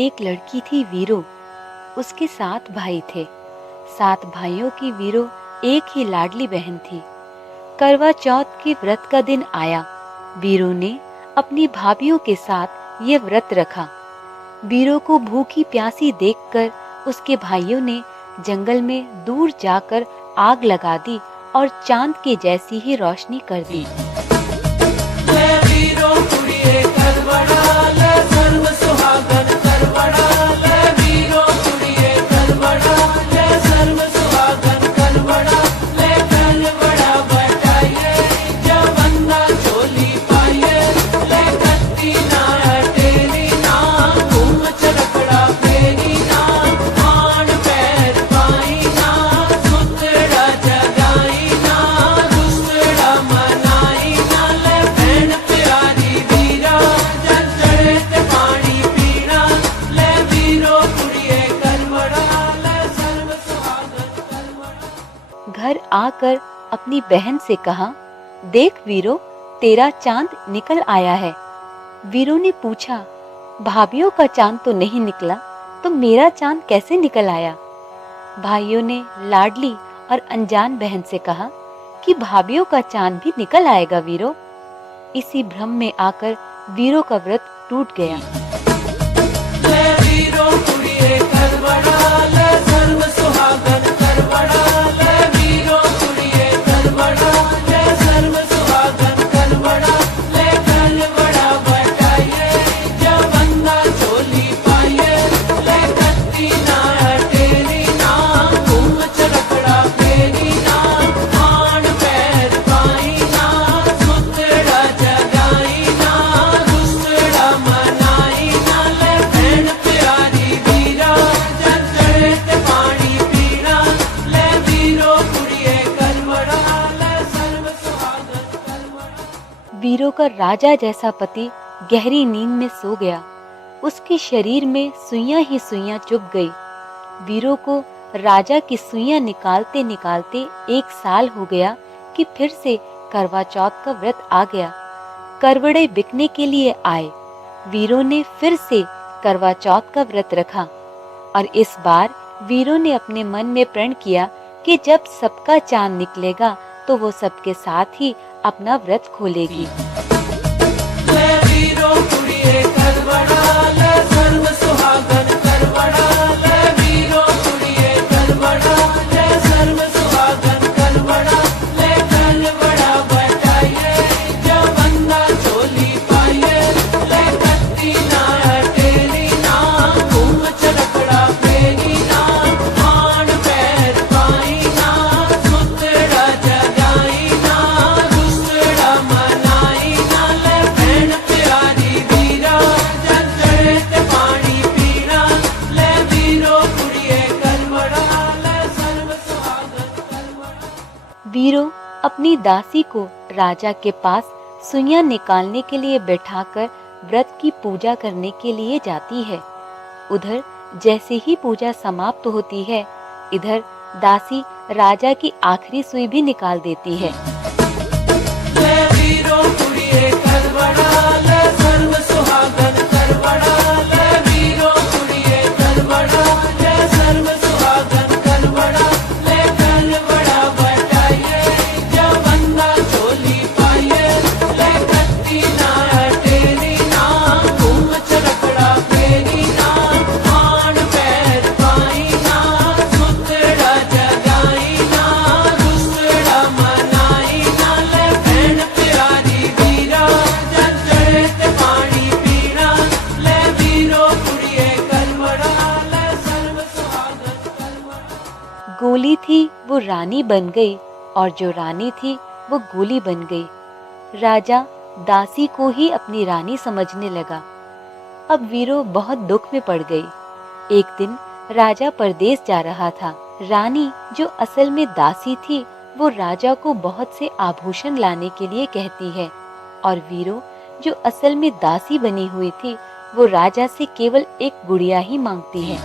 एक लड़की थी वीरो। उसके 7 भाई थे। 7 भाइयों की वीरो एक ही लाडली बहन थी। करवा चौथ के व्रत का दिन आया। वीरो ने अपनी भाभीियों के साथ ये व्रत रखा। वीरो को भूखी प्यासी देखकर उसके भाइयों ने जंगल में दूर जाकर आग लगा दी और चांद के जैसी ही रोशनी कर दी। घर आकर अपनी बहन से कहा, देख वीरो, तेरा चांद निकल आया है। वीरो ने पूछा, भाभीियों का चांद तो नहीं निकला, तो मेरा चांद कैसे निकल आया? भाइयों ने लाडली और अनजान बहन से कहा कि भाभीियों का चांद भी निकल आएगा वीरो। इसी भ्रम में आकर वीरो का व्रत टूट गया। वीरो का राजा जैसा पति गहरी नींद में सो गया। उसके शरीर में सुइयां ही सुइयां चुभ गई। वीरो को राजा की सुइयां निकालते निकालते 1 साल हो गया कि फिर से करवा चौथ का व्रत आ गया। करवड़े बिकने के लिए आए। वीरो ने फिर से करवा चौथ का व्रत रखा और इस बार वीरो ने अपने मन में प्रण किया कि जब सबका चांद निकलेगा तो वो सबके साथ ही अपना व्रत खोलेगी। वीरो अपनी दासी को राजा के पास सुइयां निकालने के लिए बैठाकर व्रत की पूजा करने के लिए जाती है। उधर जैसे ही पूजा समाप्त होती है, इधर दासी राजा की आखिरी सुई भी निकाल देती है। गोली थी वो रानी बन गई और जो रानी थी वो गोली बन गई। राजा दासी को ही अपनी रानी समझने लगा। अब वीरो बहुत दुख में पड़ गई। एक दिन राजा परदेश जा रहा था। रानी जो असल में दासी थी वो राजा को बहुत से आभूषण लाने के लिए कहती है और वीरो जो असल में दासी बनी हुई थी वो राजा से केवल एक गुड़िया ही मांगती है।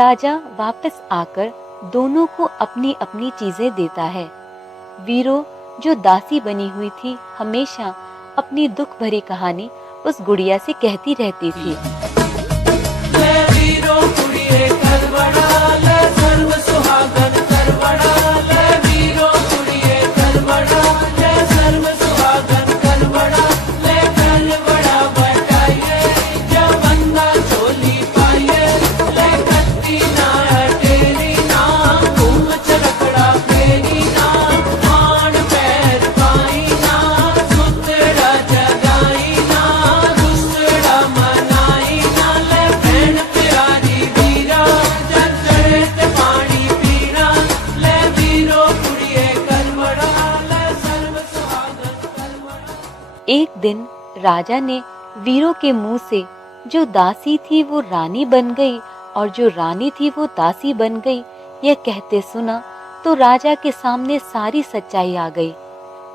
राजा वापस आकर दोनों को अपनी अपनी चीजें देता है। वीरो जो दासी बनी हुई थी हमेशा अपनी दुख भरी कहानी उस गुड़िया से कहती रहती थी। एक दिन राजा ने वीरों के मुंह से जो दासी थी वो रानी बन गई और जो रानी थी वो दासी बन गई यह कहते सुना तो राजा के सामने सारी सच्चाई आ गई।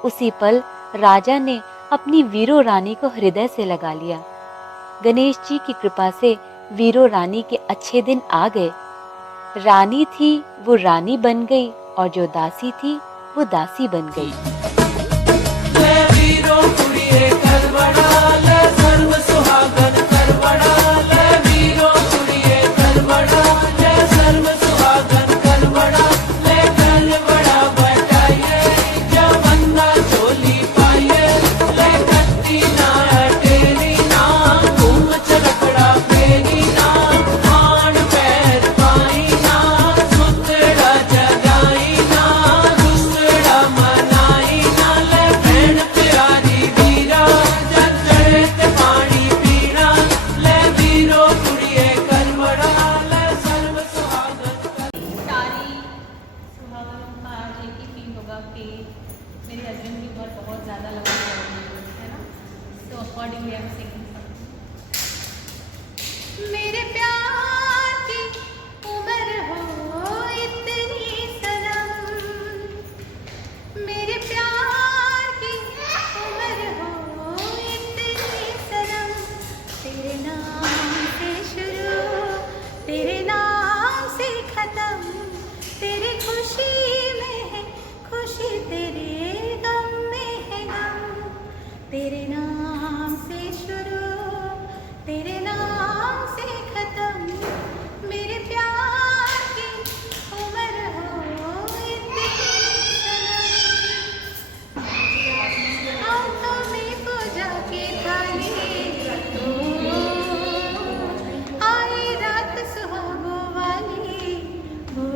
उसी पल राजा ने अपनी वीरो रानी को हृदय से लगा लिया। गणेश जी की कृपा से वीरो रानी के अच्छे दिन आ गए। रानी थी वो रानी बन गई और जो दासी थी वो दासी बन गई। मेरे हस्बैंड की उम्र बहुत ज़्यादा लंबी है ना, तो अकॉर्डिंगली आई एम सिंगिंग। मेरे प्यार की उम्र हो इतनी सनम, मेरे प्यार की उम्र हो इतनी सनम, तेरे नाम से शुरू तेरे नाम से खत्म, तेरी खुशी में है खुशी तेरे गम में है गम, तेरे नाम से शुरू तेरे नाम से खत्म, मेरे प्यार की उम्र हो इतनी सनम। हाथों में पूजा की थाली रखो, आई रात सुहागों वाली हो,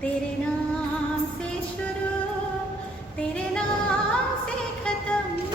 तेरे नाम से शुरू, तेरे नाम से खत्म।